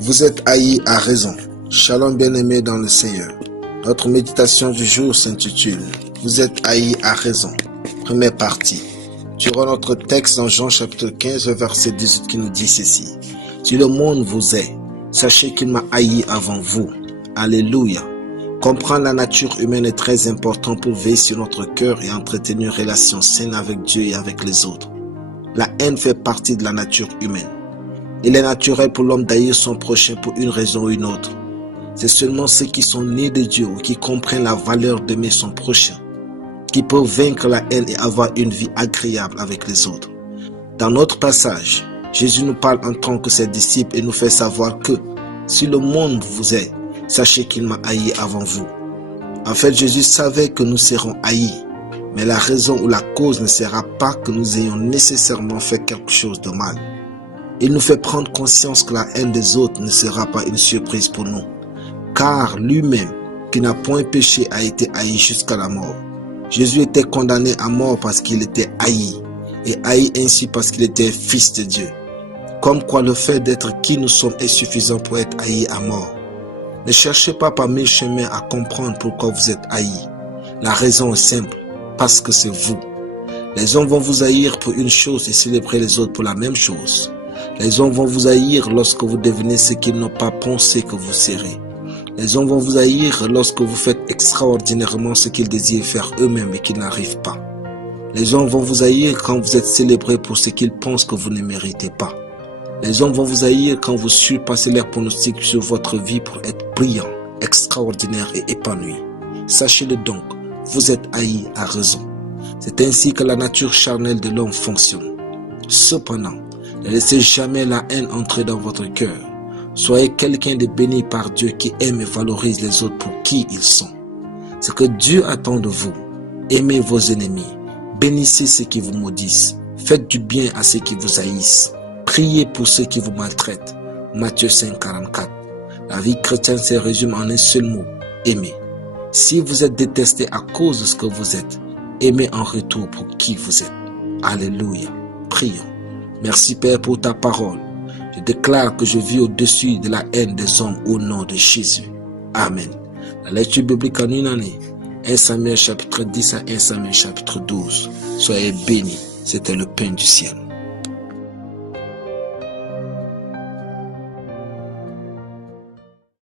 Vous êtes haïs à raison. Shalom bien-aimés dans le Seigneur. Notre méditation du jour s'intitule « Vous êtes haïs à raison ». Première partie. Durant notre texte dans Jean chapitre 15, verset 18 qui nous dit ceci. « Si le monde vous hait, sachez qu'il m'a haï avant vous. » Alléluia. Comprendre la nature humaine est très important pour veiller sur notre cœur et entretenir une relation saine avec Dieu et avec les autres. La haine fait partie de la nature humaine. Il est naturel pour l'homme d'haïr son prochain pour une raison ou une autre. C'est seulement ceux qui sont nés de Dieu ou qui comprennent la valeur d'aimer son prochain qui peuvent vaincre la haine et avoir une vie agréable avec les autres. Dans notre passage, Jésus nous parle en tant que ses disciples et nous fait savoir que si le monde vous hait, sachez qu'il m'a haï avant vous. En fait, Jésus savait que nous serons haïs, mais la raison ou la cause ne sera pas que nous ayons nécessairement fait quelque chose de mal. Il nous fait prendre conscience que la haine des autres ne sera pas une surprise pour nous, car lui-même, qui n'a point péché, a été haï jusqu'à la mort. Jésus était condamné à mort parce qu'il était haï, et haï ainsi parce qu'il était fils de Dieu. Comme quoi le fait d'être qui nous sommes est suffisant pour être haï à mort. Ne cherchez pas par mille chemins à comprendre pourquoi vous êtes haï. La raison est simple, parce que c'est vous. Les hommes vont vous haïr pour une chose et célébrer les autres pour la même chose. Les hommes vont vous haïr lorsque vous devenez ce qu'ils n'ont pas pensé que vous serez. Les hommes vont vous haïr lorsque vous faites extraordinairement ce qu'ils désirent faire eux-mêmes et qu'ils n'arrivent pas. Les hommes vont vous haïr quand vous êtes célébré pour ce qu'ils pensent que vous ne méritez pas. Les hommes vont vous haïr quand vous surpassez leur pronostic sur votre vie pour être brillant, extraordinaire et épanoui. Sachez-le donc, vous êtes haïs à raison. C'est ainsi que la nature charnelle de l'homme fonctionne. Cependant, ne laissez jamais la haine entrer dans votre cœur. Soyez quelqu'un de béni par Dieu qui aime et valorise les autres pour qui ils sont. Ce que Dieu attend de vous, aimez vos ennemis, bénissez ceux qui vous maudissent, faites du bien à ceux qui vous haïssent, priez pour ceux qui vous maltraitent. Matthieu 5, 44. La vie chrétienne se résume en un seul mot, aimer. Si vous êtes détesté à cause de ce que vous êtes, aimez en retour pour qui vous êtes. Alléluia. Prions. Merci Père pour ta parole. Je déclare que je vis au-dessus de la haine des hommes au nom de Jésus. Amen. La lecture biblique en une année. 1 Samuel chapitre 10 à 1 Samuel chapitre 12. Soyez bénis. C'était le pain du ciel.